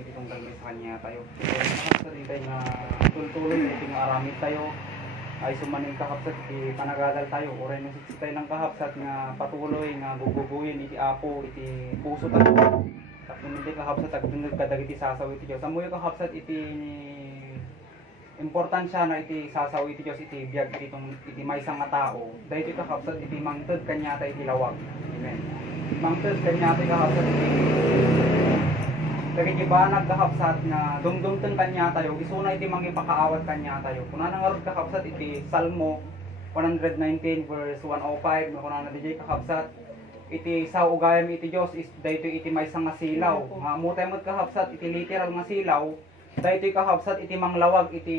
iti tunggal may sa kanya tayo. Kakapsat iti nga tultuloy iti nga aramid tayo. Ay sumaning kakapsat iti panagadal tayo. Oray na siksi tayo ng kakapsat nga patuloy nga guguguyin iti apo iti puso tayo. Tapos iti kakapsat agdunod kadag iti sasaw iti Diyos. Amoy kakapsat iti importansya na iti sasaw iti Diyos iti biyag iti maysa nga tao. Dahil iti kakapsat iti mangted kanyata iti lawag. Amen. Mangted kanyata iti kakapsat iti dagiti banag kakapsat nga dumdumten kanya tayo isuna iti mangipakaawat kanya tayo. Kuna nangarod kakapsat iti Salmo 119 verse 105 no kuna na DJ kakapsat iti sa ugayam iti Dios is dayto iti maysa nga silaw. Nga mutemot kakapsat iti literal nga silaw dayto kakapsat iti manglawag iti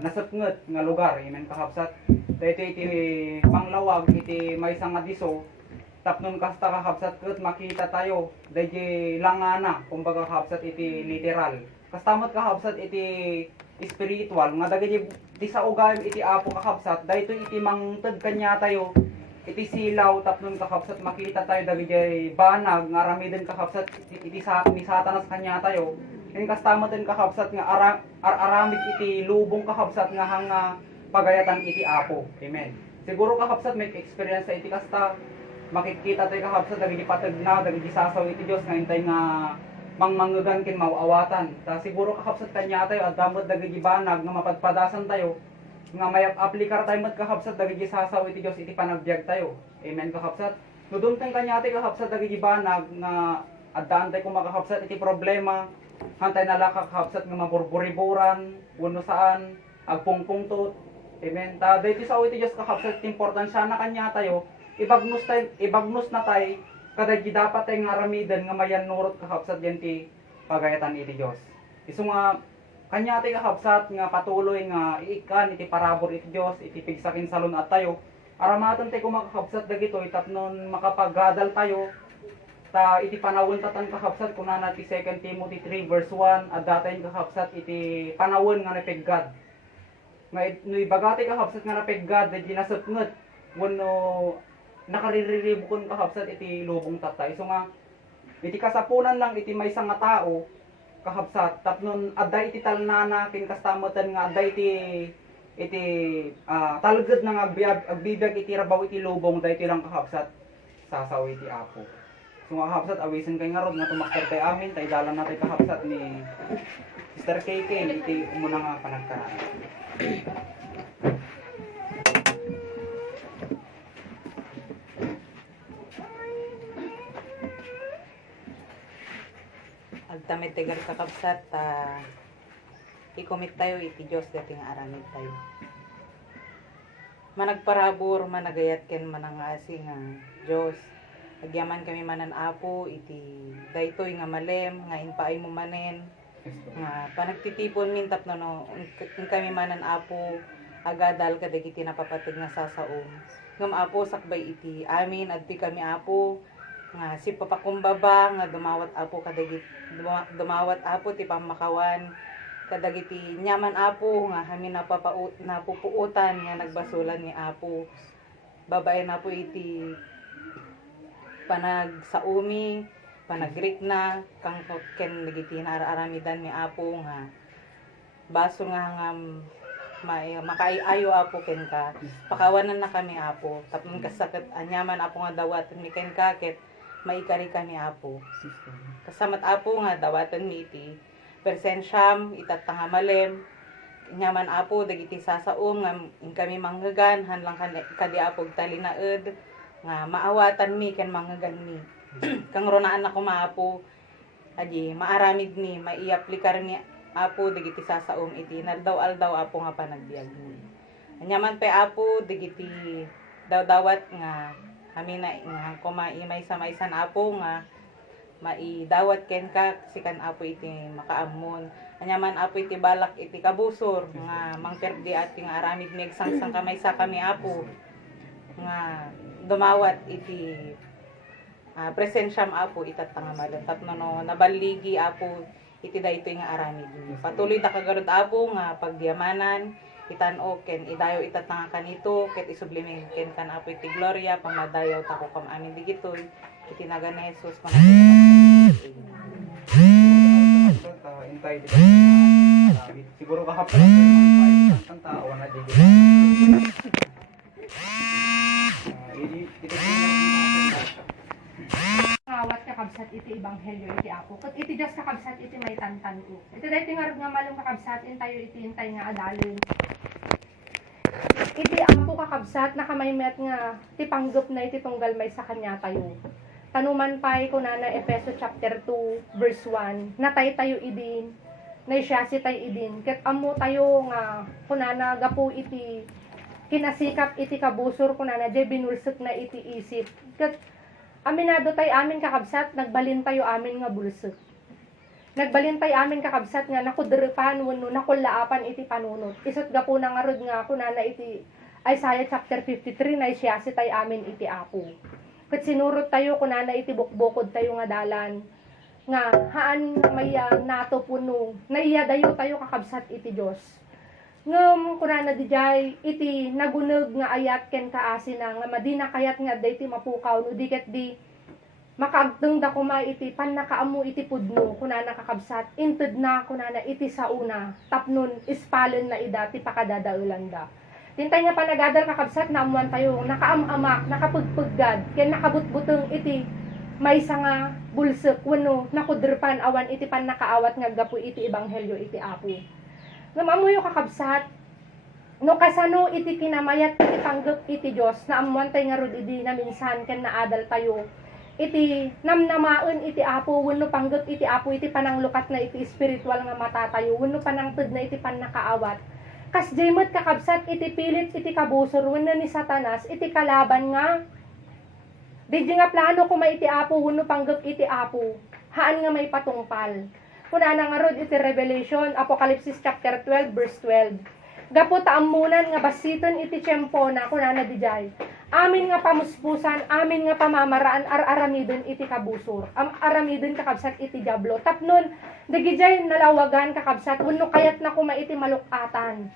nasatnget nga lugar. Amen kakapsat. Dayto iti manglawag iti maysa nga diso tapnon kasta kakapsat ket makita tayo dayjay langana kumbaga kakapsat iti literal kastamot kakapsat iti spiritual nga dagiti di sa ugayem iti apo kakapsat dayto iti mangted kanya tayo iti silaw tapnon kakapsat makita tayo dagiti banag nga aramiden kakapsat iti sa ni Satanas kanya tayo ken kastamot den kakapsat nga aramid iti lubong kakapsat nga hanga pagayatan iti apo. Amen. Siguro kakapsat may experience sa iti kasta makikita tayo kakapsat dagiti patag na dagiti sasaw iti Dios nga intay nga mangmangugan ken mauawatan. Ta siguro kakapsat kanya tayo at damot dagiti banag nga mapadpadasan tayo nga may aplikar tayo met kakapsat dagiti sasaw iti Dios iti panagbiag tayo. Amen kakapsat. No dumteng kanya tayo kakapsat dagiti banag nga addaan tayo kung makakapsat iti problema hantay nala kakapsat nga maburburiburan wenno saan agpungpungtot. Amen. Ta dayto sa iti Dios kakapsat importansya na kanya tayo ibagnos na tay kadagiti dapat tay nga aramiden nga mayan nurot kakapsat yan ti pagayatan iti Dios. Isu nga kanya ti kakapsat nga patuloy nga iikan iti parabor iti Dios iti pigsakin salon at tayo. Aramatan tay kung makakapsat dagitoy tapnon makapaggadal tayo ta iti panawon tatan kakapsat kunana ti 2 Timothy 3 verse 1 at datayin kakapsat iti panawon nga napeggad. Nga no ibagati kakapsat nga napeggad di nasutnget wenno nakariribukon kakapsat iti lubong tatay. So nga iti kasapunan lang iti maysa nga tao kakapsat tapnon adda iti talnana ken kastamoten nga adda iti talged nga agbibiyag iti rabaw iti lubong daytoy lang kakapsat sasaw iti apo. So nga kakapsat awisen kay nga rod nga tumakder kay amin tay dalan natay kakapsat ni Sister KK iti umuna nga panagkaraan. Agtamit tegar kakapsat ikomit tayo iti Dios dati nga aramid tayo. Managparabor managayat ken manangasi nga Dios. Agyaman kami manan apo iti daytoy nga malem nga inpaay mo manen nga panagtitipon min tapno no kami manan apo agadal kadagiti napapateg nga sasaom. Ngam apo sakbay iti amin adti kami apo nga si papakumbaba nga dumawat apo kadagiti dumawat apo ti pamakawan kadagiti nyaman apo nga hami napupuutan nga nagbasulan ni apo babae na po iti panagsaumi panagrik-na kang ken dagiti aramidan ni apo nga baso nga makaayo apo ken ka pakawanan na kami apo tapnon kasakit anyaman apo nga dawatan mi ken ka ket maikari kami apo. Kasamat apo nga dawatan mi iti persensyam itatanga malem nyaman apo dagiti sasaom nga kami manghegan hanlang kadi apog talinaed nga maawatan mi ken manghegan mi. Kang ronaan ako maapo adi maaramid mi maiaplikar mi apo dagiti sasaom iti naldaw-aldaw apo nga panagbiag mi. Nyaman pe apo dagiti dawdawat nga kami na nga kumaimay sa maysan apo nga maidawat ken ka sikan apo iti makaamon. Anyaman apo iti balak iti kabusor nga mangperdi at nga aramid mi agsangsang kamay sa kami apo nga dumawat iti presensyam apo itatanga madan tapno no nabaligi apo iti daytoy nga aramid mi. Patuloy da kagarod apo nga pagdiamanan itan-o ken idayo itatanga kanito ket isublimin ken kan apo iti gloria pamadayaw tako kam amin digitoy iti nagan ni Jesus. Amen. Intay dito. Siguro kahapon lang yung mga tao na dito. Awat kakabsat iti ebanghelyo iti Apo. Ket iti Dios kakabsat iti may tantan ko. Iti daytoy nga rod nga malong kakabsat intayo iti intay nga adalin. Iti Apo kakabsat nakamaymet nga ti panggep na iti tunggal may sa kanya tayo. Tanuman pay kunana Efeso chapter 2 verse 1. Natay tayo idin. Nay siya si tay idin. Ket amo tayo nga kunana gapu iti kinasikap iti kabusor kunana jay binulsek na iti isip. Ket aminado tayo amin kakabsat, nagbalin tayo amin nga bulsek. Nagbalin tayo amin kakabsat nga nakudrepan wenno nakulaapan iti panunot. Isut gapu na nga rod nga kunana iti Isaiah chapter 53 na siya si tayo amin iti Apo. Ket sinurot tayo kunana iti bukbukod tayo nga dalan nga haan may nato puno naiya dayo tayo kakabsat iti Dios. Ngem kunana dijay iti naguneg nga ayat ken kaasi na nga madina kayat nga dayti mapukaw no diket di makagteng da kuma iti pannakaammo iti pudno kunana kakabsat inted na kunana iti sauna tapnon ispalen na ida ti pakadadaelan da. Tintay nga panagadal kakabsat na amuan tayo nakaamamak nakapugpuggad ken nakabutbuteng iti maysa nga bulsek wenno nakudrepan awan iti pannakaawat nga gapu iti ebanghelyo iti Apo. Ngem amuyo kakabsat no kasano iti kinamayat iti panggep iti Dios na amuan tay nga rod idi na minsan ken naadal tayo iti namnamaen iti Apo wenno panggep iti Apo iti pananglukat na iti spiritual nga mata tayo wenno panangted na iti pannakaawat kas jaymet kakabsat iti pilit iti kabusor wenno ni Satanas iti kalaban nga di nga plano kuma iti Apo wenno panggep iti Apo haan nga may patungpal. Kunana nga rod iti Revelation, Apocalypse chapter 12 verse 12. Gapu taamunan nga basiton iti tiyempo na kunana dijay. Amin nga pamuspusan, amin nga pamamaraan aramidon iti kabusor. Aramidon kakabsat iti diablo. Tapnon digijay nalawagan kakabsat wenno kayat na kuma iti malukatan.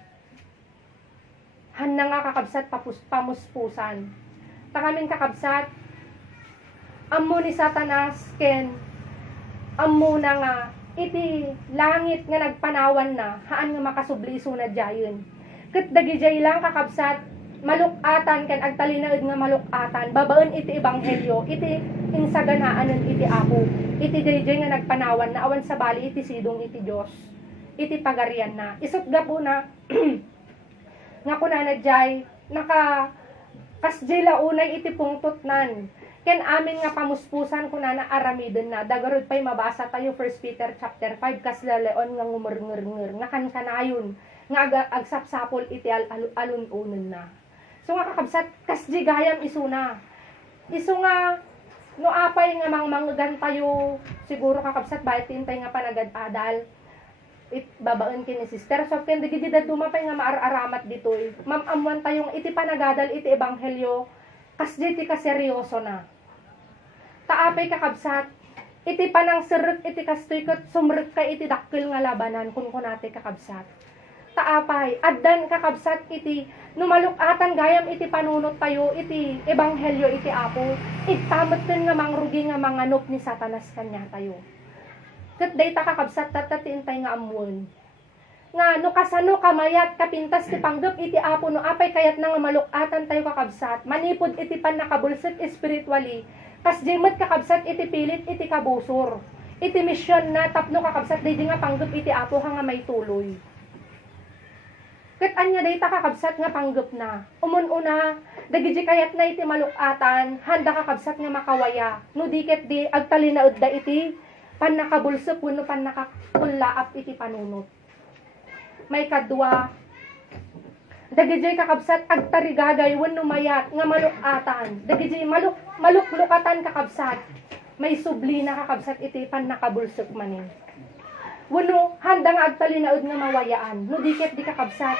Hanna nga kakabsat pamuspusan. Takamin kakabsat ammo ni Satanas ken ammo na nga iti langit nga nagpanawan na haan nga makasubliso na jayon. Ket dagijay lang kakabsat malukatan ken agtalinaed nga malukatan babaen iti ebanghelyo iti insaganaanen iti Apo. Iti dayjay nga nagpanawan na awan sa bali iti sidong iti Dios. Iti pagarian na. Isut gapo na nga kunana jay naka kasjay launay iti pungtotnan. Ken amin nga pamuspusan kunana aramiden na dagarod pay mabasa tayo 1 Peter chapter 5 kas laleon nga ngumurnger nga kankanayon nga agsapsapol iti alununen na. So nga kakabsat kasdi gayam isuna. Isu nga no apay nga mangmanggan tayo siguro kakabsat bayat tintay nga panagad-adal it babaen kini sister so ken digidi dumapay nga maararamat ditoy. Mamamuan tayong iti panagadal iti ebanghelyo kasdi ti kaseryoso na. Taapay kakabsat, iti panang serek iti kastoy ket sumrek ka iti dakkel nga labanan kun kunate kakabsat. Taapay, addan kakabsat iti numalukatan gayam iti panunot tayo iti ebanghelyo iti Apo. Itametten nga mangrugi nga manganop ni Satanas kanya tayo. Ket dayta kakabsat tataintay nga amwen. Nga no kasano kamayat kapintas ti panggep iti Apo no apay kayat na nga malukatan tayo kakabsat manipod iti pannakabulsek spiritually kas jaymet kakabsat iti pilit iti kabusor iti misyon na tapno kakabsat daydi nga panggep iti Apo nga may tuloy ket anya dayta kakabsat nga panggep na umun-una dagiti kayat na iti malukatan handa kakabsat nga makawaya no diket di agtalinaed da iti pannakabulsek wenno pannakakullaap iti panunot. May kadwa dagijay kakabsat agtarigagay wenno mayat nga malukatan dagijay maluklukatan kakabsat may subli na kakabsat iti pannakabulsek manin wenno handa nga agtalinaed nga mawayaan no diket di kakabsat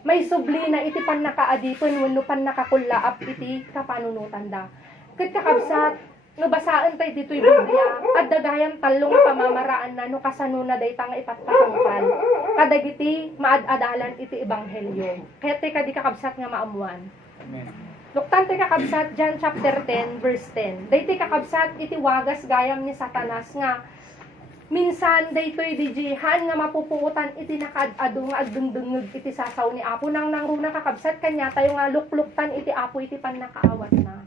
may subli na iti pannakaadipen wenno pannakakullaap iti kapanunutan da ket kakabsat no basaan tay ditoy Biblia at dagayam talong pamamaraan na no kasano na dayta nga ipatpatungpal kadagiti maad-adalan iti ebanghelyo kaya ti kadi kakabsat nga maamuan. Amen. Luktan ti kakabsat John chapter 10 verse 10 dayti kakabsat iti wagas gayam ni Satanas nga minsan daytoy dijihan nga mapupuutan iti nakadado nga agdungdungog iti sasaw ni Apo nang nangruna kakabsat kanya tayo nga lukluktan iti Apo iti pannakaawat na.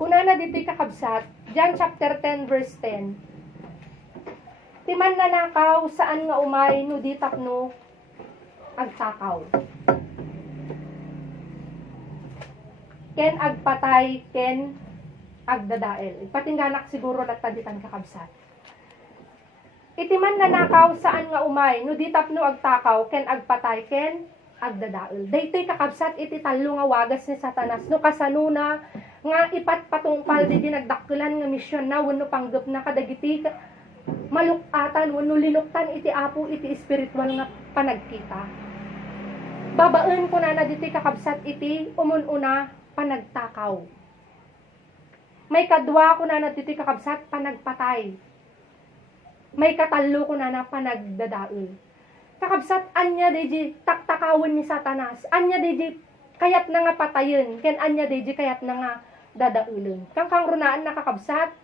Kunana dito'y kakabsat, John chapter 10 verse 10. Timan nanakaw saan nga umay no di tapno agtakaw. Ken agpatay, ken agdadael. Patingganak siguro nagtaditan kakabsat. Iti man nanakaw saan nga umay, no di tapno agtakaw, ken agpatay, ken agdadael. Daytoy kakabsat iti talo nga wagas ni Satanas, no kasanuna nga ipatpatungpal di dinagdakkelan nga misyon na wenno panggep na kadagiti malukatan wenno linuktan iti Apo iti espiritual nga panagkita. Babaen ko na diti kakabsat iti umununa panagtakaw. May kadwa ko na diti kakabsat panagpatay. May katalo ko na panagdadael. Kakabsat anya deji taktakawon ni Satanas. Anya deji kayat na nga patayen. Ken anya deji kayat na nga dadaulon. Kang runaan na kakabsat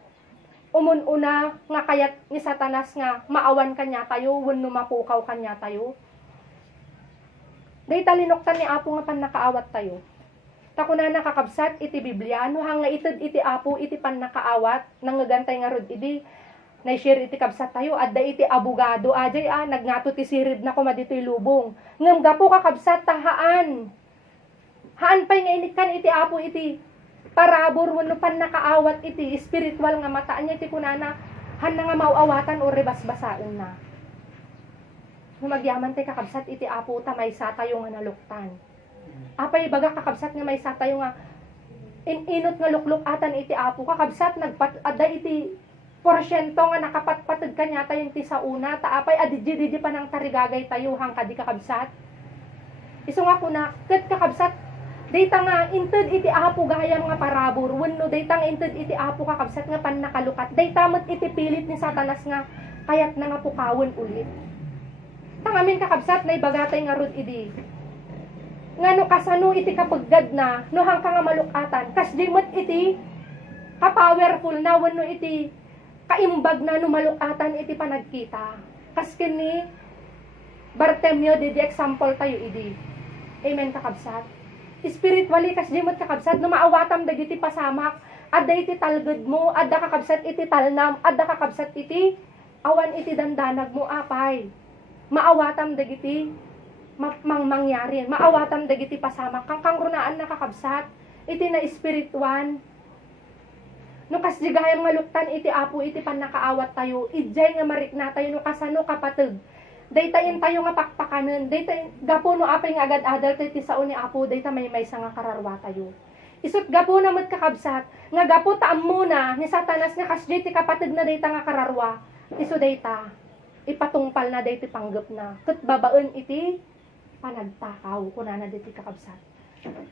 umununa nga kayat ni Satanas nga maawan kanya tayo wenno mapukaw kanya tayo. Day talinoktan ni Apo nga pannakaawat tayo. Takuna nakakabsat iti Biblia no hanga ited iti Apo iti pannakaawat nangagantay nga rod idi na-share iti kabsat tayo adda iti abogado ajay nagngato ti sirid na kuma dito'y lubong ngem gapo kakabsat tahaan pay nga inikan iti Apo iti parabor wenno pannakaawat iti spiritual nga mata niya iti kunana han nga mauawatan o rebasbasaen na. No magyaman tay kakabsat iti Apo ta maysa tayo nga naluktan. Apay baga kakabsat nga maysa tayo nga inot nga luklukatan iti Apo kakabsat adda iti porsyento nga nakapatpatid kanya tayo iti sa una taapay adidi pa nang tarigagay tayo hang kadi kakabsat. Isu nga kuna ket kakabsat dayta nga inted iti Apo gayam nga parabor wenno dayta nga inted iti Apo kakabsat nga pannakalukat dayta met iti pilit ni Satanas nga kayat na nga pukawon ulit. Tangamin kakabsat na ibagatay nga rod idi ngano kasano iti kapaggad na no hang ka nga malukatan kas di met iti ka-powerful na wenno iti kaimbag na no malukatan iti panagkita kas kini Bartemio di example tayo idi. Amen kakabsat. Spiritually kas di met kakabsat no maawatam dagiti pasamak adda iti talged mo adda kakabsat iti talnam adda kakabsat iti awan iti dandanag mo apay maawatam dagiti mangyari maawatam dagiti pasamak kang runaan na kakabsat iti na espirituan no kas di gayam nga luktan iti Apo iti pannakaawat tayo idjay nga marikna tayo no kasano kapateg daytayin tayo nga pakpakanen dayta gapo no apay nga agad-adal ti sao ni Apo dayta may nga kararwa tayo isut gapo na met kakabsat nga gapo taam muna ni Satanas nga kasdi ti kapateg na dayta nga kararwa isu dayta ipatungpal na dayti panggep na ket babaen iti panagtakaw kunana dayti kakabsat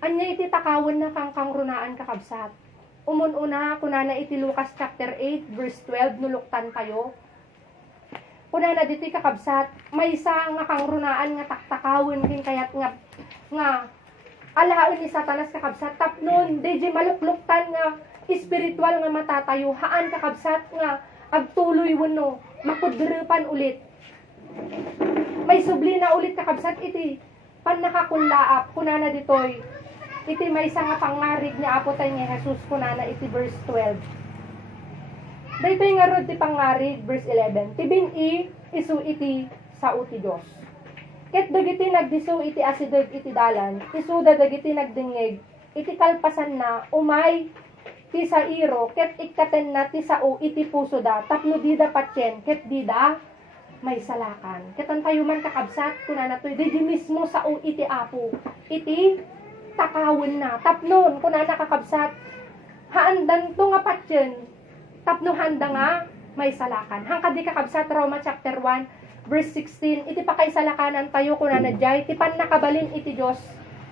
anya iti takawon na kang runaan kakabsat umununa kunana iti Lucas chapter 8 verse 12 nuluktan tayo kunana dito'y kakabsat maysa nga kang runaan nga taktakawon kin kayat nga alaen ni Satanas kakabsat tapnon deji malukluktan nga espiritual nga matatayo haan kakabsat nga agtuloy wenno makudrepan ulit may subli na ulit kakabsat iti pannakakunlaap kunana ditoy iti maysa nga pangarig ni Apo tayo nga Jesus kunana iti verse 12 daytoy nga rod ti pangarig verse 11 tibin-i isu iti sao ti Dios ket dagiti nagdisu iti asideg iti dalan isu dagiti nagdengeg iti kalpasan na umay ti sa iro ket ikkaten na ti sao iti puso da tapno dida patyen ket dida may salakan ket tayo man kakabsat kunana toy di mismo sao iti Apo iti takawon na tapnon kunana kakabsat haandan to nga patyen tapno handa nga may salakan hang kadi kakabsat Roma chapter 1 verse 16 iti pakay salakanan tayo kunana jay ti pannakabalin iti Dios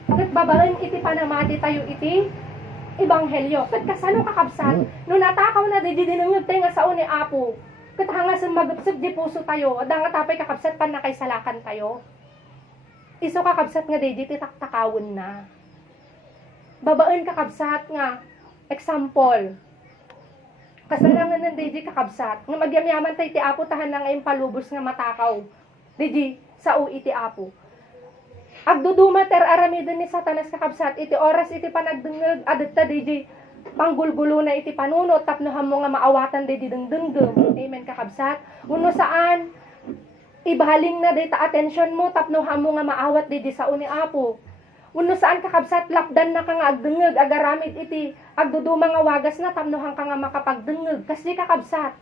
ket babaen iti panamati tayo iti ebanghelyo ket kasano kakabsat no natakaw na di dinengeg tayo nga sao ni Apo ket hanga sumagupseg di puso tayo adda nga tapay kakabsat pannakay salakan tayo isu kakabsat nga di ti taktakawon na babaen kakabsat nga example Kasalangan ng DJ kakabsat. Nga magyamyaman tayo iti apo tahan na ngayon palubos nga matakaw. DJ sa u iti apo. Agduduma ter aramidon ni Satanas kakabsat. Iti oras iti panagdengeg adagta DJ. Panggulgulo na iti panunot tapnohan mo nga maawatan DJ dengdenggem. Amen kakabsat. Uno saan ibaling na data attention mo tapnohan mo nga maawat DJ sa uni apo. Uno saan kakabsat lapdan na ka nga agdengeg agaramid iti agduduma nga wagas na tapnohan ka nga makapagdengeg kasi kakabsat.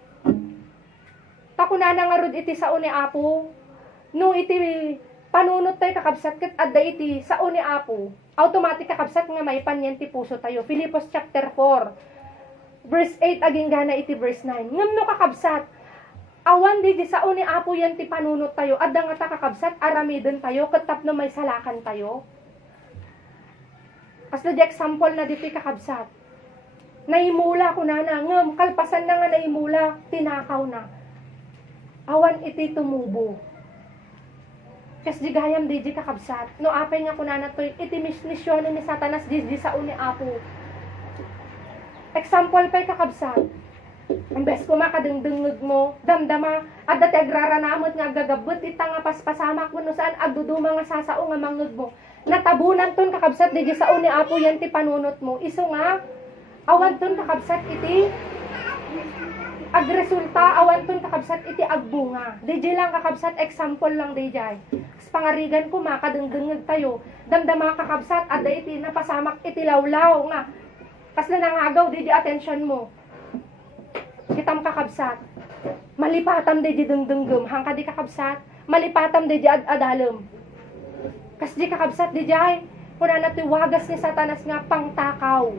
Takunana nga rod iti sa uni apo. No iti panunot tayo kakabsat ket adda iti sa uni apo. Automatic kakabsat nga may panyan ti puso tayo. Filipos chapter 4 verse 8 aging gana iti verse 9. Ngem no kakabsat awan di sa uni apo yan ti panunot tayo. Adda nga ta kakabsat aramiden tayo ket tapno may salakan tayo. As the example na dito kakabsat. Naimula ko na ngem kalpasan na nga naimula tinakaw na. Awan iti tumubo. Kas di gayam di kakabsat. No apay nga kunana toy iti misyon ni Satanas di sa uni apo. Example pay kakabsat. Imbes ko makadengdengeg mo, damdama adda ti agraranamot nga gagabot ita nga paspasamak kuno saan agduduma nga sasao nga mangeg mo. Natabunan ton kakabsat di sa uni apo yan ti panunot mo. Isu nga awan ton kakabsat iti agresulta awan ton kakabsat iti agbunga. DJ lang kakabsat example lang DJ. Pangarigan ko makadengdengeg tayo. Damdama kakabsat adda iti napasamak iti lawlaw nga. Kasla nangagaw DJ attention mo. Kitam kakabsat. Malipatam DJ dengdenggem hangka di kakabsat. Malipatam DJ adalem. Kas di kakabsat DJ kunana ti wagas ni Satanas nga pangtakaw.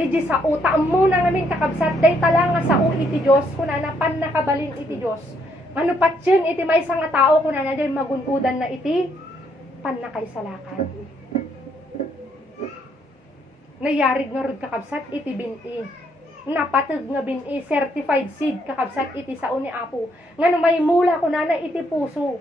DJ sa uta mo na ngamin kakabsat day tala nga sa u iti Dios kunana pan nakabalin iti Dios. Ano patsin iti may nga tao kunana day magunudan na iti pan nakaisalakan. Nayarig nga rod kakabsat iti bini. Napatag nga bini certified seed kakabsat iti sa uni apo. Ngano may mula kunana iti puso.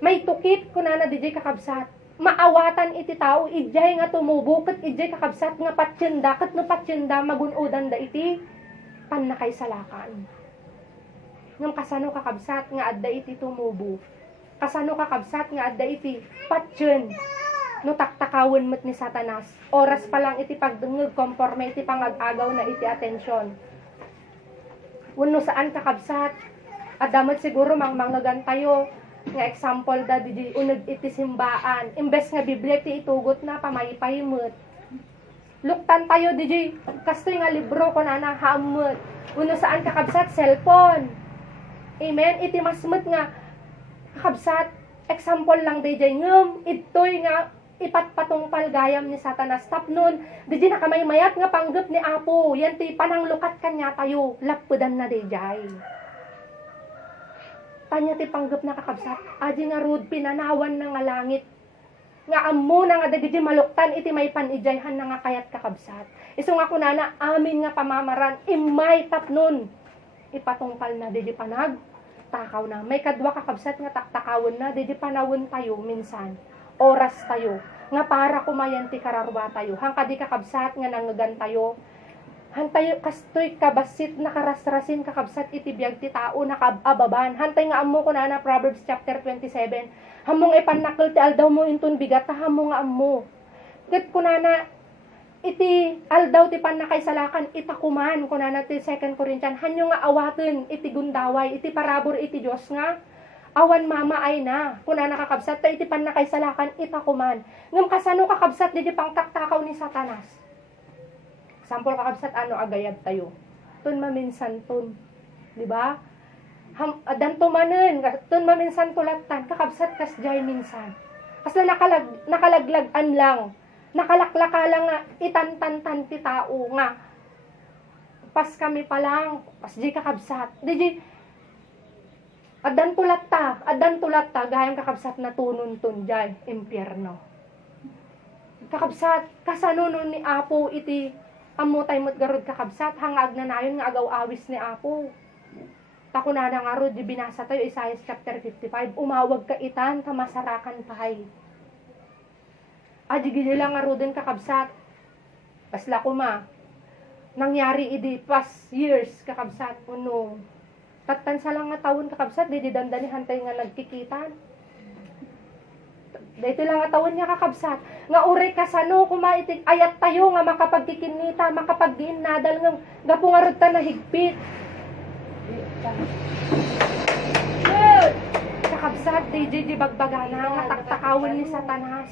May tukit kunana DJ kakabsat. Maawatan iti tao ijay nga tumubo ket ijay kakabsat nga patsyenda ket no patsyenda magunudan da iti pan nakaisalakan. Ngem kasano kakabsat nga adda iti tumubo. Kasano kakabsat nga adda iti patsyen. No taktakawon met ni Satanas. Oras pa lang iti pagdengeg konforme iti pangag-agaw na iti atensyon. Wenno saan kakabsat adamot siguro mangmangagan tayo. Nga example da di uneg iti simbaan. Imbes nga Biblia ti itugot na pamaypaymet. Luktan tayo di kastoy nga libro kunana hammet. Uno saan kakabsat cellphone. Amen. Iti masmet nga kakabsat example lang di ngem itoy nga ipatpatungpal gayam ni Satanas tapnon di nakamamayat nga panggep ni Apo. Yan ti pananglukat kanya tayo. Lappudan na di Tanya ti panggap na kakabsat, aji nga rod pinanawan na nga langit. Nga ammo na nga dagiti maluktan iti may panijayhan na nga kayat kakabsat. Isu nga kunana amin nga pamamaran imay tapnon. Ipatungpal na di panag takaw na. May kadwa kakabsat nga taktakawon na di panawon tayo minsan. Oras tayo nga para kumayan ti kararwa tayo. Hangka di kakabsat nga nangagan tayo. Hantay kastoy kabasit nakarasrasin kakabsat iti biag ti tao nakababan. Hantay nga ammo kunana Proverbs chapter 27. Hamong ipanakkel ti aldaw mo inton bigat hamo nga ammo. Ket kunana iti aldaw ti panakaisalakan itakuman kunana ti 2 Corinthians hanyo nga awaten iti gundaway iti parabor iti Dios nga awan mamaay na kunana kakabsat ta iti panakaisalakan itakuman. Ngem kasano kakabsat di pangtaktakaw ni Satanas. Sampol kakabsat ano agayad tayo. Tun maminsan tun. Di ba? Danto manen, tun maminsan tulatan, kakabsat kas jay minsan. Kasla nakalaglagan lang. Nakalaklaka lang nga itantantan ti tao nga. Pas kami pa lang, pas jay kakabsat. Di jay adan tulat ta, gayang kakabsat na tunun tun jay, impyerno. Kakabsat, kasanunon ni Apo iti amo tayo mo't garod kakabsat, hangag na nayon nga agaw awis ni Apo. Takuna na nga rod, di binasa tayo, Isaiah chapter 55, umawag ka itan, kamasarakan pahay. Adi gila nga rodin kakabsat, pasla kuma, nangyari idi past years kakabsat uno. Tatan sa lang nga taon kakabsat, di dandanihan tayo nga nagkikitan. Dito lang nga taon niya kakabsat. Nga uri kasano kumaitik ayat tayo nga makapagkikinita, makapaggiinadal nga gapungarod ta na higpit. Kakabsat, di bagbagana nga taktakawin ni Satanas.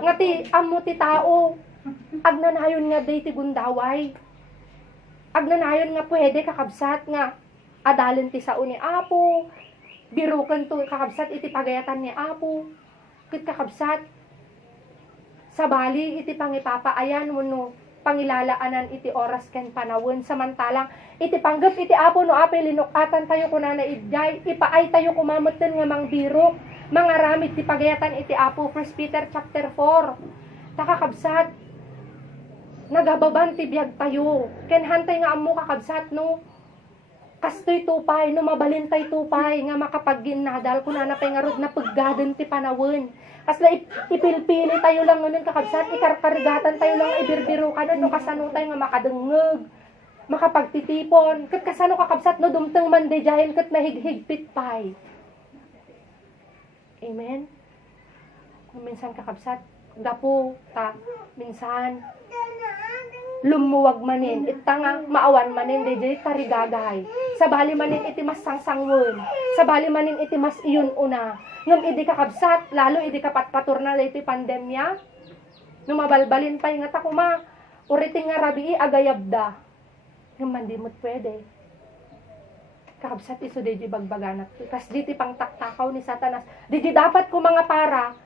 Nga ti amo ti tao. Agnanayon nga day ti gundaway. Agnanayon nga pwede kakabsat nga adalin ti sao ni Apo. Birukan to kakabsat iti pagayatan ni Apo. Kit kakabsat sabali iti pangipapaayan no pangilalaanan iti oras ken panawon samantalang iti panggap iti Apo no apay linukatan tayo kuna na idjay ipaay tayo kumamutten nga mangbirok mangaramid ti pagayatan iti Apo. 1 Peter chapter 4 takakabsat nagababan ti biyag tayo ken hantay nga ammo kakabsat no kastoy tupay no mabalintay tupay nga makapagginadal kuna na pay nga rod na paggaden ti panawon kasla ipilpili tayo lang ngunit kakabsat ikarkarigatan tayo lang ibirbirukan no kasano tayo nga makadengeg makapagtitipon ket kasano kakabsat no dumteng man de jahen ket nahighigpit pay. Amen. Minsan kakabsat gapo ta minsan lumuwag manin itanga maawan manin DJ tarigagay sabali manin iti mas sangsangwon sabali manin iti mas iyon una ngem idi kakabsat lalo idi kapatpatur na iti pandemya numabalbalin pay nga takuma uriting nga rabii agayabda ngem mandimot pwede kakabsat iso DJ bagbaganat kas diti pang taktakaw ni Satanas DJ dapat ko mga para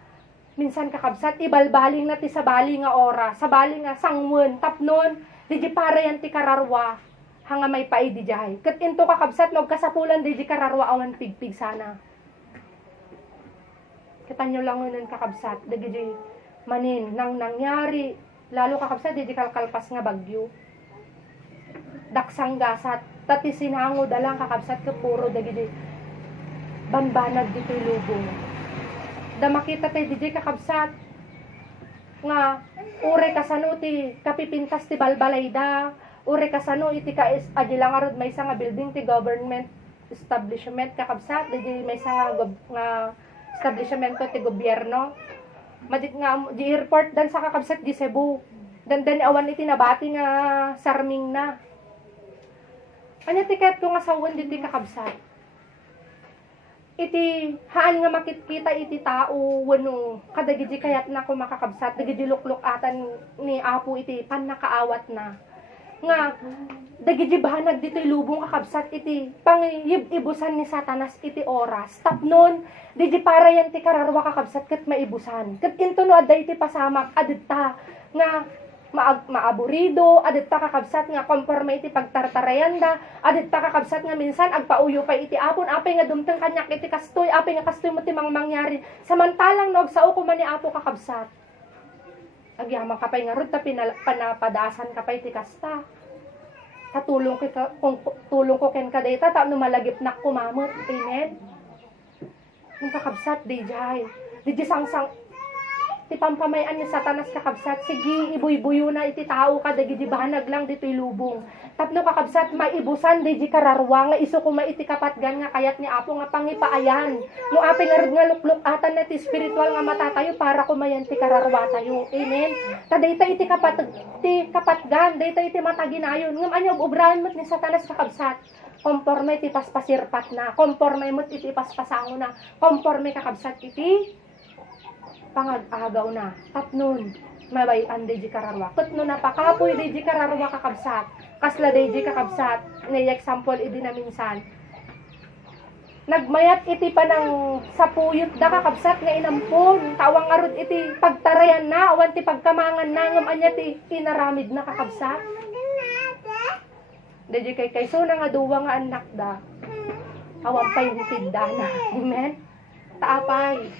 minsan kakabsat ibalbaling na ti sabali nga ora sabali nga sangwen tapnon di para yan ti kararwa hanga may pai di jay ket into kakabsat no kasapulan di kararwa awan pigpig sana ketanyo lang nun kakabsat di manin nang nangyari lalo kakabsat di kalkalpas nga bagyo daksang gasat tati sinango dalang kakabsat ke puro di banbanag dito lubong da makita tayo DJ kakabsat nga ure kasano ti kapipintas ti balbalayda ure kasano iti kais adilang arod may nga building ti government establishment kakabsat DJ may nga establishment ti gobyerno madit nga di airport dan sa kakabsat di Cebu dan awan iti nabati nga sarming na anya tiket ko nga sawan di kakabsat iti haan nga makikita iti tao wano kadagidi kayat na ko makakabsat dagidi lukluk atan ni Apo iti pan nakaawat na nga dagidi bahanag dito'y lubong kakabsat iti pangibusan ni Satanas iti oras tapnon didi para yan ti kararwa kakabsat ket maibusan ket into no adda iti pasamak adita nga maaburido adit ta kakabsat nga konforme iti pagtartarayanda adit ta kakabsat nga minsan agpauyo pa iti apon apay nga dumteng kanyak iti kastoy apay nga kastoy mo ti mangyari samantalang no agsao ko man ni Apo kakabsat agyaman kapay nga rod ta panapadasan kapay iti kasta katulong tulong ko ken kadayta ta no malagip nak kumamot amen nung kakabsat dijay sangsang ti pampamayan ni Satanas kakabsat sige ibuy-buyo na iti tao kadagidi banag lang dito'y lubong tapno kakabsat maibusan di kararwa nga iso kuma iti kapatgan nga kayat ni Apo nga pangipaayan no apay nga rod nga lukluk atan na ti spiritual nga matatayo para kumayan ti kararwa tayo amen kadayta iti kapatgan dayta iti mataginayon ngem anya obrahan met ni Satanas kakabsat konforme iti paspasirpat na konforme met iti paspasango na konforme kakabsat iti pangag-agaw na tapnon mabayan di kararwa katno napakapoy di kararwa kakabsat kasla di kakabsat ngay example idi na minsan nagmayat iti panang sapuyot da kakabsat nga inampon tawang arod iti pagtarayan na awan ti pagkamangan na ngam anya ti inaramid na kakabsat di kay so na nga duwa nga anak da awan pay hutid da na amen taapay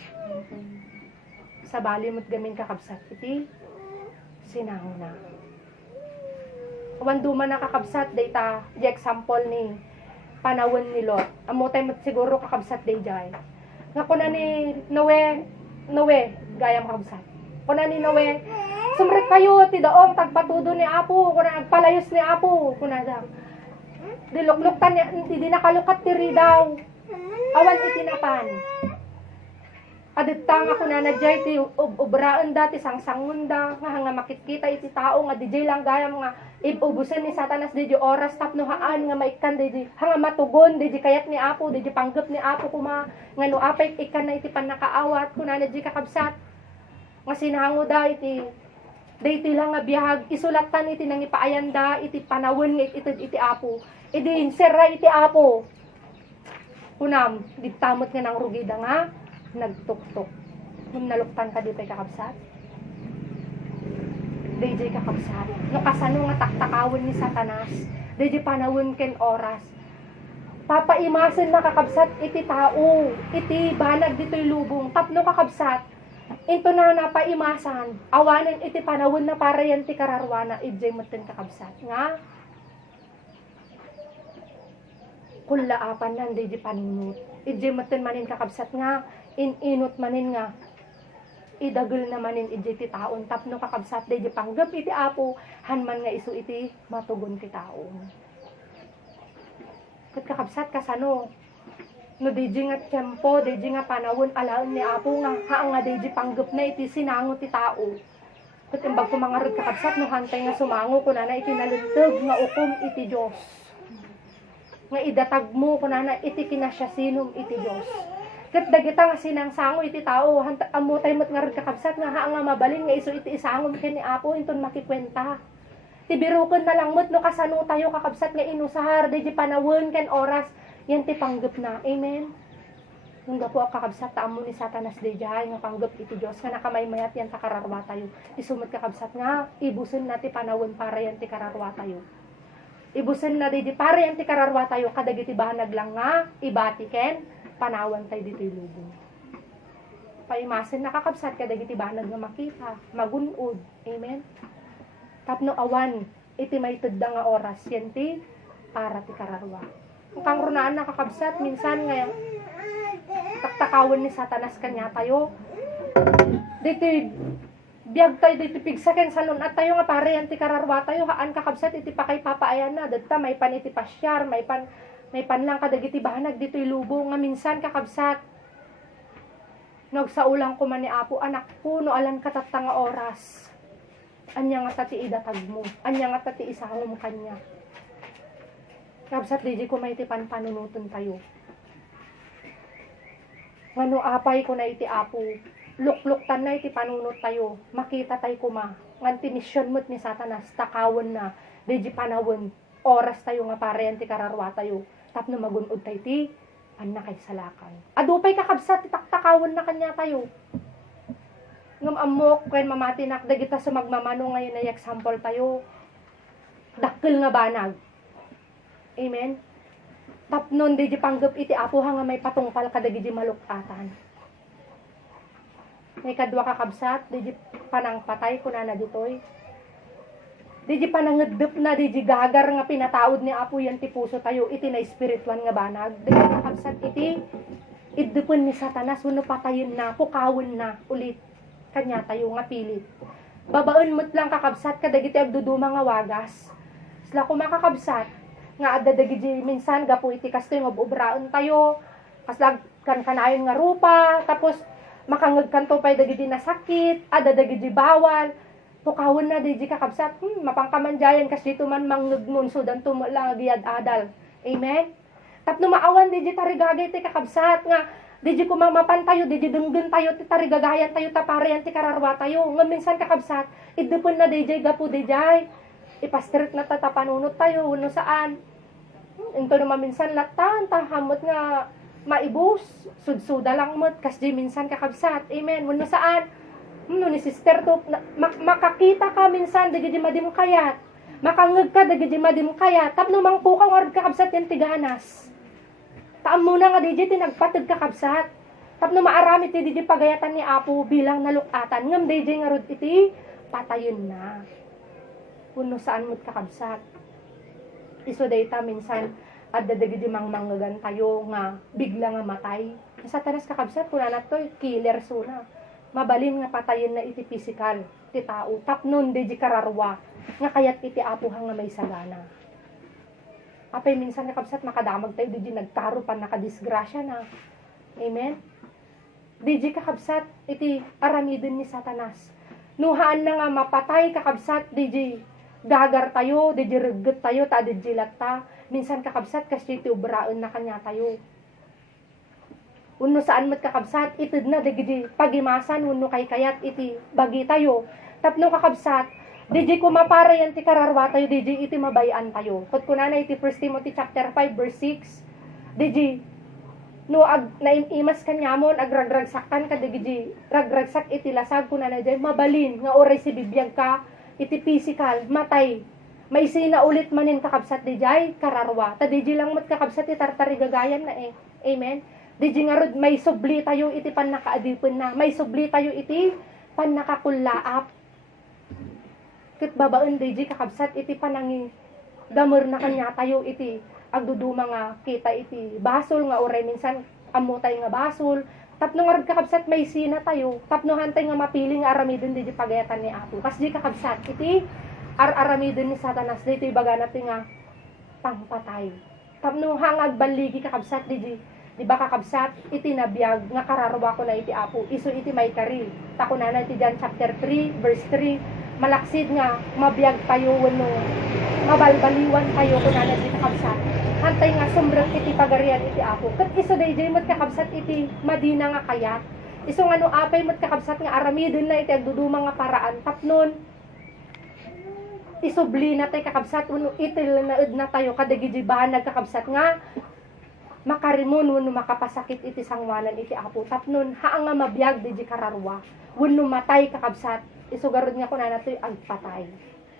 sa bali mo't gamin kakabsat iti sinango na awan duman na kakabsat dayta di example ni panawon ni Lot amo tay mo't siguro kakabsat dayjay nga kuna ni Noe gayam kakabsat kuna ni Noe Sumret kayo, ti daong tagpatudo ni Apo, kuna nagpalayos ni Apo, kuna da. Dilukluktan niya, di nakalukat tiri daw. Awan itinapan. Aditang ako na nadjay ti ubraan dati sangsangun da nga makitkita iti tao nga DJ lang gaya mga ibubusan ni Satanas DJ oras tapno haan nga maikan DJ hanga matugon DJ kayat ni Apo DJ panggap ni Apo kuma ngano apay ikan na iti panakaawat kuna nadjay kakabsat nga sinahango da iti daytoy lang nga biyag isulatan iti nang ipaayan da iti panawon nga iti Apo idi insera iti Apo kunam ditamot nga nang rugida nga nagtuktok. Nung naluktan ka di pa'y kakabsat? DJ kakabsat. No kasano nga taktakawin ni Satanas. DJ panawin ken oras. Papaimasin na kakabsat iti tao. Iti banag dito'y lubong. Tapno kakabsat. Ito na napaimasan. Awanin iti panawin na para yan ti kararwana. Ijay matin kakabsat. Nga? Kulaapan nan DJ paninut. Ijay matin manin kakabsat nga. Inot manin nga idagel na manin iti ti taon tapno kakabsat day panggap iti Apo hanman nga isu iti matugon ti taon ket kakabsat kasano no DJ nga tempo DJ nga panawon alaen ni Apo nga haan nga DJ panggap na iti sinango ti tao ket imbag ko mga rod kakabsat no hantay nga sumango kunana iti nalinteg nga ukom iti Dios nga idatag mo kunana iti kinasyasinum iti Dios ket dagita nga sinangsango iti tao amutay mo't nga rin kakabsat nga haa nga mabalin nga iso iti isangom ken ni Apo inton makikwenta ti biruken na lang mo't no kasano tayo kakabsat nga inusahar di panawon ken oras yan ti panggep na amen nung gapo ang kakabsat taamo ni Satanas di jay nga panggep iti Dios nga nakamaymayat yan ta kararwa tayo isumot kakabsat nga ibusen na ti panawon para yan ti kararwa tayo ibusen na di para yan ti kararwa tayo kadagiti banag lang nga ibati ken panawan tayo dito'y lubong. Paimasin nakakabsat ka dagiti banag nga makita, magunod. Amen? Tapno awan, iti may tudda nga oras, yan ti para ti kararwa. Kung runaan nakakabsat, minsan nga taktakawin ni Satanas kanya tayo. Dito'y biyag tayo dito'y pigsaken salon at tayo nga pare yan ti kararwa tayo, haan kakabsat iti pakay papaayan na, dagta may pan iti pasyar, may panlang kadagiti banag dito'y lubong nga minsan kakabsat nagsaulang ko man ni Apo anak ko no alan katatta nga oras anya nga tati idatag mo anya nga tati isangom kanya kakabsat di ko may tipan panunuton tayo ngano apay ko na iti Apo lukluktan na iti panunot tayo makita tayo kuma nganti misyon mo't ni Satanas takawon na di panawon oras tayo nga pare ti kararwa tayo tapno magunod tayo ti anak kay salakan. Adupay kakabsat taktakawon na kanya tayo. Ngam amok ken mamati nak dagita sa magmamano ngayon ay example tayo. Dakkel nga banag. Amen. Tapnon di panggap iti Apo nga may patungpal kadagiti malukatan. May kadwa kakabsat di panangpatay kunana ditoy. Di panangedep na di gagar nga pinataod ni Apo yan ti puso tayo iti na espirituan nga banag. Di kakabsat iti iddepen ni Satanas wano patayin na pukawon na ulit kanya tayo nga pilit. Babaon mo't lang kakabsat kadagiti agduduma nga wagas. Sila kumakakabsat nga adadagiti minsan gapo iti kasto yung obraon tayo. Kaslag kan kanayon nga rupa tapos makangeg kanto pay dagiti nasakit adadagiti bawal. Pukawon na di kakabsat, mapangkamanjayan kasi dito man mangnugnon so dan tumula giyad adal. Amen? Tapno maawan di tarigagay ti kakabsat nga di kumamapan tayo, di dunggan tayo ti tarigagayan tayo taparian ti kararwa tayo. Nga minsan kakabsat, idupon na di gapu di ipastrit na tatapanunot tayo, uno saan. Ito naman minsan latan, tahamot nga maibus, sudsuda lang mo't kasi minsan kakabsat. Amen? Uno saan. No ni sister to makakita ka minsan dagiti madim kayat makangeg ka dagiti madim kayat tapno mangpukaw nga kakabsat yan tiganas taam mo na nga di tinagpateg kakabsat tapno maarami ti di pagayatan ni Apo bilang nalukatan ngam di nga rod iti patayon na kuno saan mo't kakabsat iso dayta minsan adda dagiti mangmangegan tayo nga bigla nga matay Satanas kakabsat kunana to killer suna mabalin nga patayin na iti physical. ti tao tapnon di kararwa nga kayat iti apo hang nga may sagana. Apay minsan kakabsat makadamag tayo di nagkaro pa nakadisgrasya na. Amen. Di kakabsat iti aramidin ni Satanas. Nuhaan na nga mapatay kakabsat di dagar tayo, di reget tayo, ta di latta. Minsan kakabsat kasi iti ubraan na kanya tayo. Uno saan mat kakabsat, itid na di pagimasan, uno kay kayat iti bagi tayo. Tapno kakabsat, di kumapara yan ti kararwa tayo, di iti mabayan tayo. Kut kunana iti 1 Timothy chapter 5 verse 6, di no naimas kanyamon, agragragsakan ka, di ragragsak iti lasag kunana di mabalin, nga oray si bibiyag ka, iti physical, matay. May sina ulit manin kakabsat di kararwa. Ta di lang mat kakabsat iti tartarigagayan na eh. Amen. Di nga rod may subli tayo iti pan nakaadipin na. May subli tayo iti pan nakakulaap. Kit babaen di kakabsat iti panangi damor na kanya tayo iti agduduma nga kita iti basol nga oray minsan amutay nga basol. Tapno nga rod kakabsat may sina tayo. Tapno hantay nga mapiling aramidin di pagayatan ni Apo. Kas di kakabsat iti aramidin ni Satanas dito ibaga natin nga pangpatay. Tapno hangag baligi kakabsat di ba kakabsat iti nabiyag nga kararwa ko na iti Apo iso iti may kari takunana iti John chapter 3 verse 3 malaksid nga mabiyag tayo wano mabalbaliwan tayo kunana iti kakabsat hantay nga sumbrek iti pagarian iti Apo kat iso dayjay mat kakabsat iti madina nga kayat iso nga no apay mat kakabsat nga aramidin na iti agduduma nga paraan tapnon isubli na tayo kakabsat wano itil na ed na tayo kadagidi bahan nagkakabsat nga makarimon wano makapasakit iti sangwanan iti Apo tapnon haang nga mabiyag di kararwa wano matay kakabsat isugarod nga kuna nato agpatay.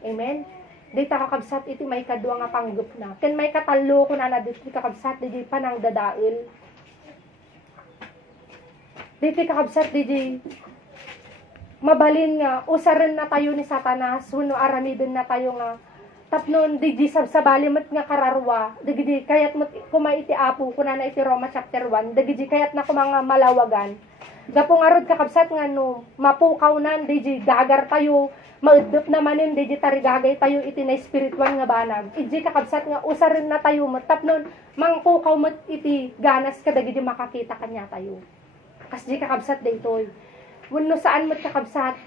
Amen. Dita kakabsat iti may kadwa nga panggup na ken may katalo kuna na diti kakabsat di panang dadael diti kakabsat di mabalin nga usaran na tayo ni Satanas wano aramidin na tayo nga tapnon di sabsabali mat nga kararwa di kayat mat kumay iti Apo kunana iti Roma chapter 1 di kayat na kumanga malawagan gapong arod kakabsat nga no mapukaw nan di gagar tayo maudop namanin di tarigagay tayo iti na spiritual nga banag iji kakabsat nga usaran na tayo mat tapnon mangpukaw mat iti ganas kadagidi makakita kanya tayo kas di kakabsat daytoy wano saan mat kakabsat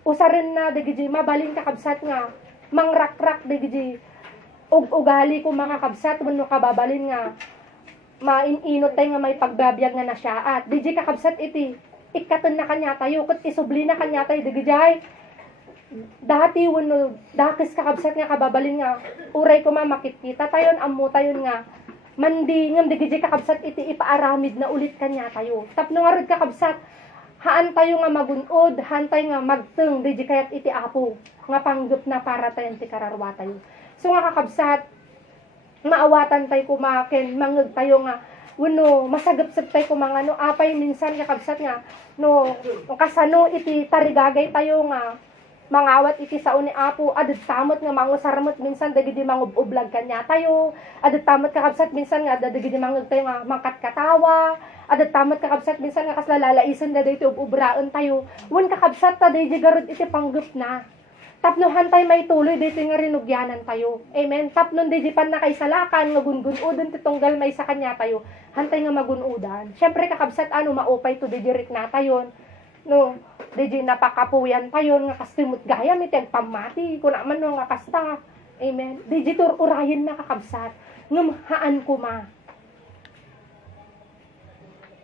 usaran na di mabalin kakabsat nga mangrakrak digidi ugali ko makakabsat wano kababalin nga maininot tayo nga may pagbabiyag nga nasyaat digdi kakabsat iti ikaton na kanya tayo kat isubli na kanya tayo digdi dati wano dakis kakabsat nga kababalin nga uray ko makikita tayon ammo tayon nga mandi ngam digdi kakabsat iti ipaaramid na ulit kanya tayo tapno nga rod kakabsat haan tayo nga magunod, haan tayo nga magteng, di kayat iti Apo, nga panggup na para tayo ti kararwa tayo. So nga kakabsat, maawatan tayo kumaken, mangag tayo nga, wano, masagap-sap tayo kumanga, no, apay minsan kakabsat nga, no, kasano iti tarigagay tayo nga, mangawat iti sao ni Apo, adad tamot nga mangusarmot, minsan dagidi mangubublag kanya tayo, adad tamot kakabsat, minsan nga dagidi mangag tayo nga mangkatkatawa, adad tamot kakabsat, minsan nga kaslalalaisen da dito ubraon tayo, wan kakabsat ta daydi garod iti panggup na, tapnohan tayo may tuloy dito nga rinugyanan tayo, amen, tapnon daydi pan na kay salakan, nga gungunudan titunggal may sa kanya tayo, hantay nga magunudan, syempre kakabsat ano maupay to daydi rik na tayon, no, di napakapuyan pa yun, nga kastimot gaya, may tagpamati, kung naman no, nga kasta, amen, di urahin na kakabsat, ngumhaan ko ma,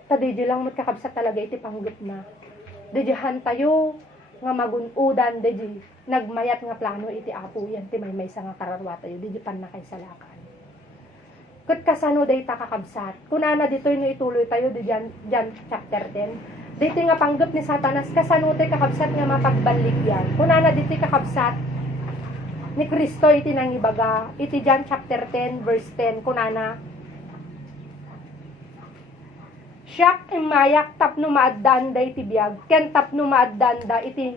ta di lang mat kakabsat talaga iti panggup na, di han tayo, nga magunudan, di nagmayat nga plano iti Apo, yan, ti may sa nga kararwa tayo, di pan na kay salakan. Kat kasano day ta kakabsat, kunana dito no ituloy tayo, di John chapter 10, dito nga panggup ni Satanas kasanutoy kakabsat nga mapagbaligyan. Kunana dito kakabsat ni Kristo iti nang ibaga. Iti John chapter 10 verse 10 kunana. Siyak imayak tapno maaddan da iti biyag. Ken tapno maaddan da iti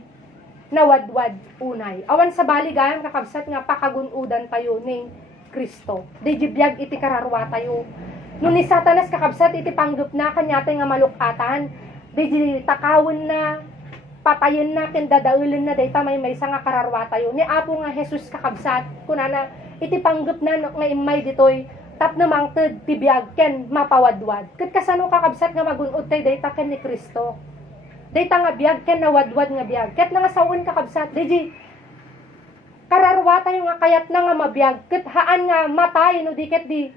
nawadwad unay. Awan sa baligayam kakabsat nga pakagunudan tayo ni Kristo. Di biyag iti kararwa tayo. No ni Satanas kakabsat iti panggup na kanyate nga malukatan. Di takawin na patayin na ken dadaulin na dayta may nga kararwa tayo ni Apo nga Jesus kakabsat kunana iti panggep na no, nga imay ditoy tapno mangted ti biag ken mapawadwad ket kasano kakabsat nga magun-od tay dayta ken ni Kristo dayta nga biag ken nawadwad nga biag ket nga sawon kakabsat deji kararwa tayo nga kayat na nga mabiyag ket haan nga matay no diket di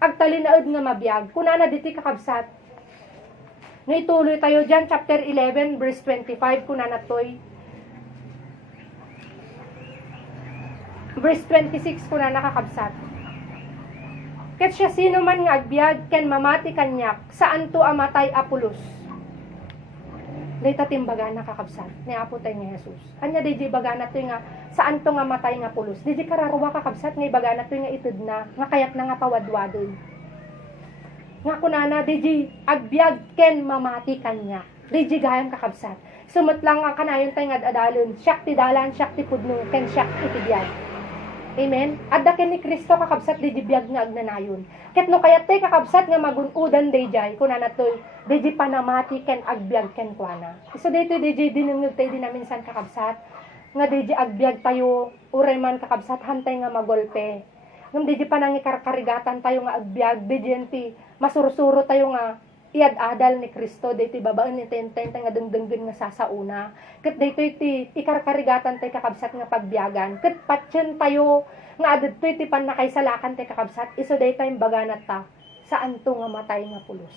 agtalinaed nga mabiyag kunana diti kakabsat nga ituloy tayo dyan chapter 11 verse 25 kunana toy verse 26 kunana kakabsat ket siya sino man nga agbiag ken mamati kanyak saan to amatay apulos dayta timbaga na kakabsat ni Apo tay nga Jesus anya di bagana toy nga saan to nga matay nga pulos di kararwa kakabsat nga ibagana toy nga ited na nga kayat na nga pawadwadoy nga kunana di agbiag ken mamati kanya di gayam kakabsat sumutlang nga kanayon tay nga adalon siak ti dalan siak ti pudno ken siak iti biag amen adda ken ni Kristo kakabsat di biag nga agnanayon ket no kayat tay kakabsat nga magun-udan dayjay kunana toy di panamati ken agbiag ken kuana so dito di dinungog tay dinaminsan kakabsat nga di agbiag tayo uray man kakabsat hantay nga magolpe ngem di panangikarkarigatan tayo nga agbiag di masursuro tayo nga iad-adal ni Kristo dito babaan ni tenten nga dengdenggen nga sasauna ket dito iti ikarkarigatan tay kakabsat nga pagbiagan ket patyen tayo nga adto iti panakaisalakan tay kakabsat iso dayta imbaganat ta saan to nga matay nga pulos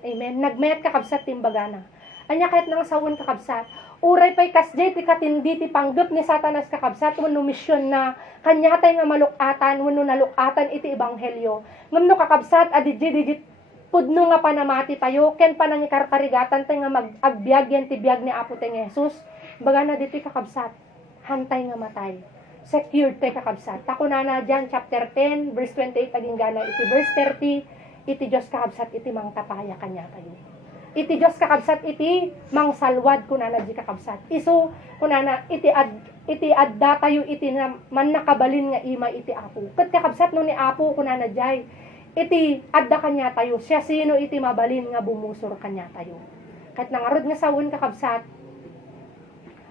amen nagmayat kakabsat timbagana anya kahit nang sawon kakabsat uray pay kasjay ti katindi ti panggep ni Satanas kakabsat wenno misyon na kanya tay nga malukatan wenno nalukatan iti ebanghelyo ngem no kakabsat adidi pudno nga panamati tayo ken panangikarkarigatan tay nga magagbiag yan ti biag ni Apo tay nga Jesus bagana ditoy kakabsat hantay nga matay secured tay kakabsat takunana diyan chapter 10 verse 28 aging gana iti verse 30 iti Dios kakabsat iti mangtapaya kanya tayo iti Dios kakabsat iti mangsalwad kunana di kakabsat isu kunana iti adda tayo iti na man nakabalin nga ima iti Apo ket kakabsat no ni Apo kunana jay iti adda kanya tayo siya sino iti mabalin nga bumusor kanya tayo ket nangarod nga sawon kakabsat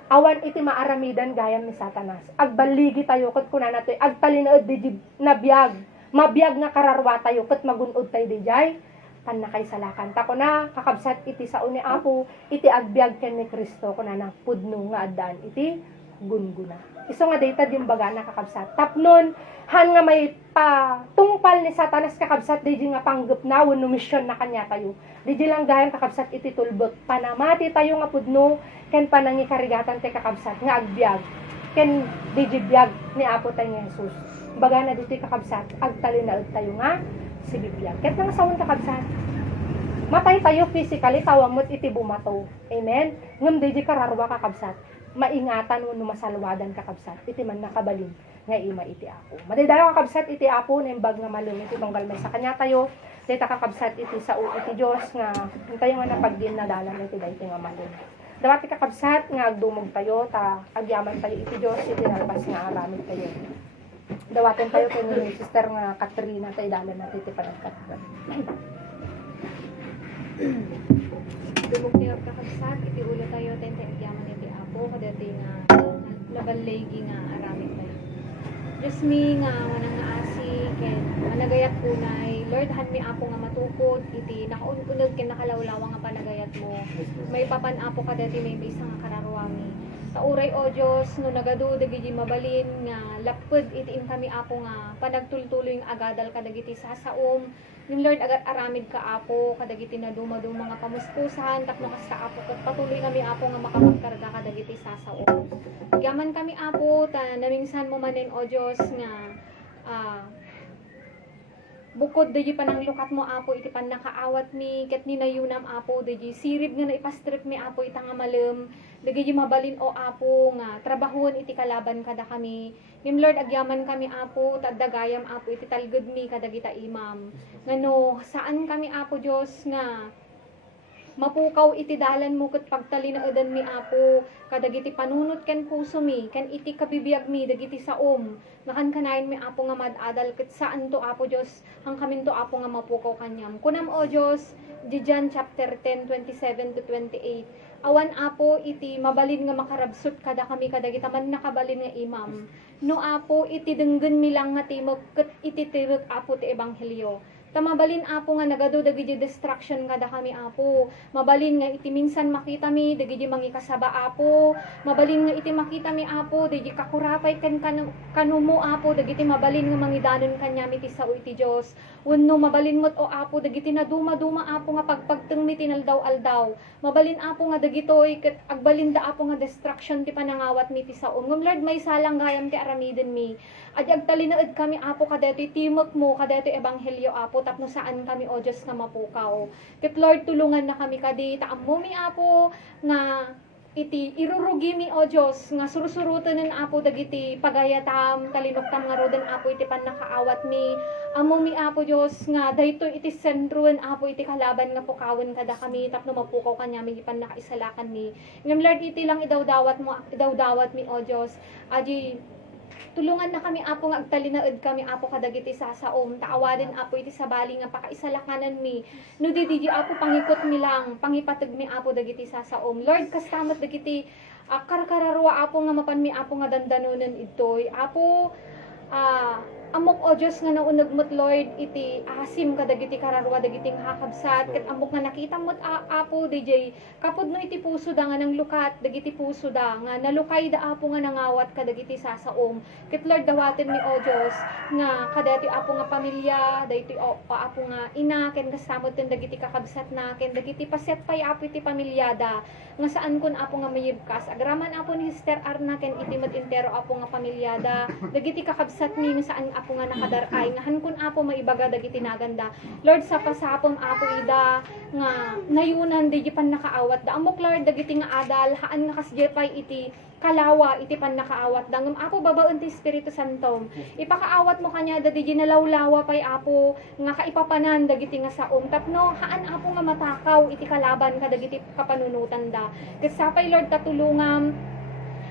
awan iti maaramidan gayam ni Satanas agbaligi tayo ket kunana toy agtalinaed di nabiyag mabiyag nga kararwa tayo ket magun-od tayo dijay panakaisalakan tako na kakabsat iti sao ni Apo iti agbiag ken ni Kristo kunana pudno nga addan iti gunguna iso nga dayta dimbaga na kakabsat tapnon han nga may patungpal ni Satanas kakabsat di nga panggep na wenno misyon na kanya tayo di lang gayam kakabsat iti tulbot panamati tayo nga pudno ken panangikarigatan ti kakabsat nga agbiag ken di biag ni Apo tay nga Jesus baga na ditoy kakabsat agtalinaed tayo nga si Biblia ket nang sawon kakabsat matay tayo physically tawamot iti bumato amen ngem di kararwa kakabsat maingatan wenno masalwadan kakabsat iti man nakabalin nga ima iti Apo madaydayo kakabsat iti Apo nembag nga malum iti tunggal may sa kanya tayo dayta kakabsat iti sao iti Dios nga tayo nga napagdin na dalan iti dayta nga malum dawati kakabsat nga agdumog tayo ta agyaman tayo iti Dios iti nalbas nga aramid tayo dawaten tayo kay ni sister nga Katrina tayo dalan natin iti panagkatban Dubog tayo kakabsat, iti ulo tayo, tente agyaman iti Apo, kadati nga nabalegi nga aramid tayo. Diyos mi nga wanang naasi, ken managayat kunay, Lord, han mi Apo nga matukod, iti nakaununod ken nakalawlawa nga panagayat mo. May papan Apo kadati may bisa nga kararwami. Sauray o Diyos, no nagadu, dagiti mabalin, nga lapod iti kami Apo nga, panagtultuloy nga agadal kadagiti sasaom, yung Lord, agat aramid ka Apo, kadagiti na dumaduma nga kamuspusan, takno kas ka Apo, kat patuloy kami Apo nga makapagkarga kadagiti sasaom. Gaman kami Apo, namingsan mo manin o Diyos nga, bukod dahi panang lukat mo Apo, iti pan nakaawat mi, ket ninayunam Apo, dahi sirib nga naipastrip mi Apo, ita nga malem, dahi mabalin o Apo, nga trabahon iti kalaban kada kami, Ngim Lord, agyaman kami Apo, tadagayam Apo, iti talged mi kadagita imam. Ngano, saan kami Apo Diyos nga mapukaw iti dalan mo ket pagtalinaadan mi Apo kadagiti panunot ken puso mi ken iti kabibiyag mi dagiti saom nakan kanayon mi Apo nga madadal ket saan to Apo Dios hang kamin to Apo nga mapukaw kanyam kunam o Dios di John chapter 10 27 to 28 awan Apo iti mabalin nga makarabsot kada kami kadagita man nakabalin nga imam no Apo iti denggen mi lang nga timok ket iti tirek Apo ti ebanghelyo tamabalin Apo nga nagado dagiti distraction kada kami Apo mabalin nga iti minsan makita mi dagiti mangikasaba Apo mabalin nga iti makita mi Apo dagiti kakurapay ken kanumo Apo dagiti mabalin nga mangidanon kanyami ti sao iti Dios wenno mabalin mo't o Apo dagiti naduma-duma Apo nga pagpagteng mi tinaldaw-aldaw mabalin Apo nga dagitoy ket agbalinda Apo nga distraction ti panangawat mi ti sao ngem Lord may salang gayam ti aramiden mi adi agtalinaed kami Apo kadeti timok mo kadeti ebanghelyo Apo tapno saan kami o Diyos nga mapukaw ket Lord tulungan na kami kadi taammo mi Apo nga iti irurugi mi o Diyos nga surusurutenen Apo dagiti pagayatam talinoktam nga roden Apo iti pannakaawat mi amo mi Apo Diyos nga daytoy iti sentruan Apo iti kalaban nga pukawen kada kami tapno mapukaw kanyami iti pannakaisalakan mi ngem Lord iti lang idawdawat mi o Diyos adi tulungan na kami Apo nga agtalinaed kami Apo kadagiti sasaom taawaden Apo iti sabali nga pakaisalakanan mi no di Apo pangikot mi lang pangipateg mi Apo dagiti sasaom Lord kastamot dagiti karkararwa Apo nga mapan mi Apo nga dandanonen itoy Apo amok o Diyos nga naunag mo't Lord iti asim kadagiti kararwa dagiti hakabsat ket amok nga nakita mo't Apo DJ kapod no iti puso da nga nang lukat dagiti puso da nga nalukay da Apo nga nangawat kadagiti sasaom ket Lord dawaten mi o Diyos nga kadati Apo nga pamilya daytoy Apo nga ina ken kasamot ken dagiti kakabsat na ken dagiti paset pay Apo iti pamilyada nga saan kun Apo nga mayibkas agraman Apo ni Sister Arna ken iti met entero Apo nga pamilyada dagiti kakabsat mi nga saan Apo nga nakadaray nga hankon Apo maibaga dagiti naganda Lord sa pasapom Apo ida nga nayunan di pan nakaawat da amok Lord dagiti nga adal haan nga kasjepay iti kalawa iti pan nakaawat da ngem Apo babaen ti Espiritu Santo ipakaawat mo kanya dadi ginalawlawa pay Apo nga kaipapanan dagiti nga saom tapno haan Apo nga matakaw iti kalaban kadagiti kapanunutan da ket sapay Lord tatulungam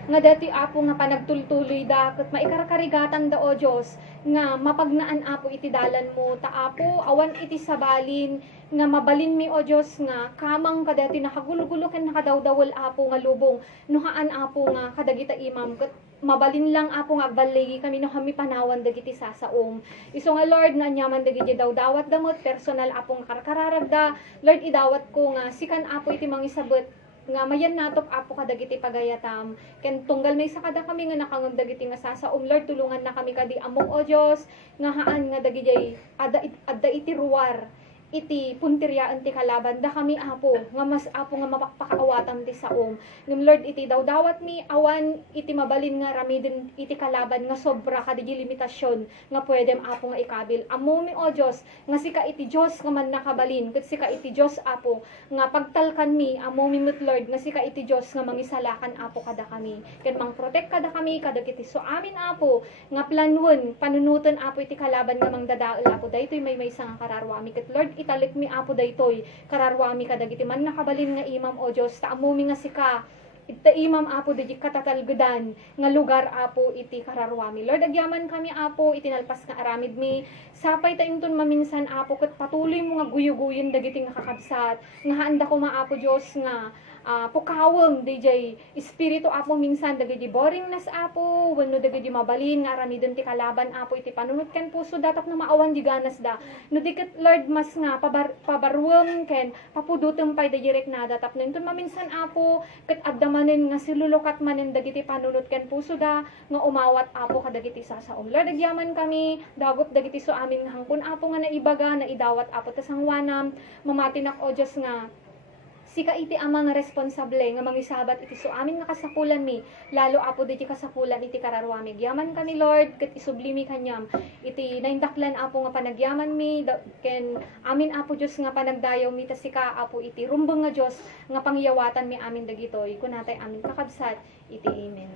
nga dati Apo nga panagtultuloy da ket maikarkarigatan da o Dios nga mapagnaan Apo iti dalan mo ta Apo awan iti sabalin nga mabalin mi o Dios nga kamang kadati nakagulugulo ken nakadawdawol Apo nga lubong no haan Apo nga kadagita imam ket mabalin lang Apo nga agbaligi kami no kami panawan dagiti sasaom iso nga Lord na anyaman dagiti dawdawat damot personal Apo nga karkararagda Lord idawat ko nga sikan Apo iti mangisabet nga mayan natok Apo kadagiti pagayatam ken tunggal may sakada kami nga nakangag dagiti nga sasaom Lord tulungan na kami kadi amok o Dios nga haan nga dagiti adda iti ruwar iti puntiryaan ti kalaban da kami Apo nga mas Apo nga mapakpakaawatam ti saom ngem Lord iti dawdawat mi awan iti mabalin nga ramiden iti kalaban nga sobra kadigi limitasyon nga pwedem Apo nga ikabil ammo mi o Dios nga sika iti Dios nga man nakabalin ket sika iti Dios Apo nga pagtalkan mi ammo mi met Lord nga sika iti Dios nga mangisalakan Apo kada kami ken mangprotek kada kami kadagiti so amin Apo nga planwen panunutan Apo iti kalaban nga mangdadael Apo daytoy may nga kararwami ket Lord italik mi Apo daytoy kararwami kadagiti man nakabalin nga imam o Dios ta ammo mi nga sika ita imam Apo dagiti katatalgedan nga lugar Apo iti kararwami Lord agyaman kami Apo itinalpas nga aramid mi sapay ta inton maminsan Apo ket patuloy mo nga guyuguyen dagiti nga kakabsat nga handa ko Apo Dios nga pukaweng DJ espiritu Apo minsan dagiti boringness Apo wenno dagiti mabalin nga aramiden ti kalaban Apo iti panunot ken puso datak na maawan di ganas da no diket Lord mas nga pabarwem ken papudutem pay da direk nada tapno inton maminsan Apo ket addamanen nga silulukat manen dagiti panunot ken puso da nga umawat Apo kadagiti sasaom Lord agyaman kami dagop dagiti so amin nga hangkon Apo nga naibaga na idawat Apo ta sangwanam mamatinak o Dios nga sika iti amang responsable nga mangisabat iti so amin nga kasapulan mi lalo Apo diti kasapulan iti kararwami gyaman kami Lord ket isublimi kanyam iti naindaklan Apo nga panagyaman mi ken amin Apo Dios nga panagdayaw mi ta sika Apo iti rumbeng nga Dios nga pangyawatan mi amin dagitoy kunatay amin kakabsat iti amen.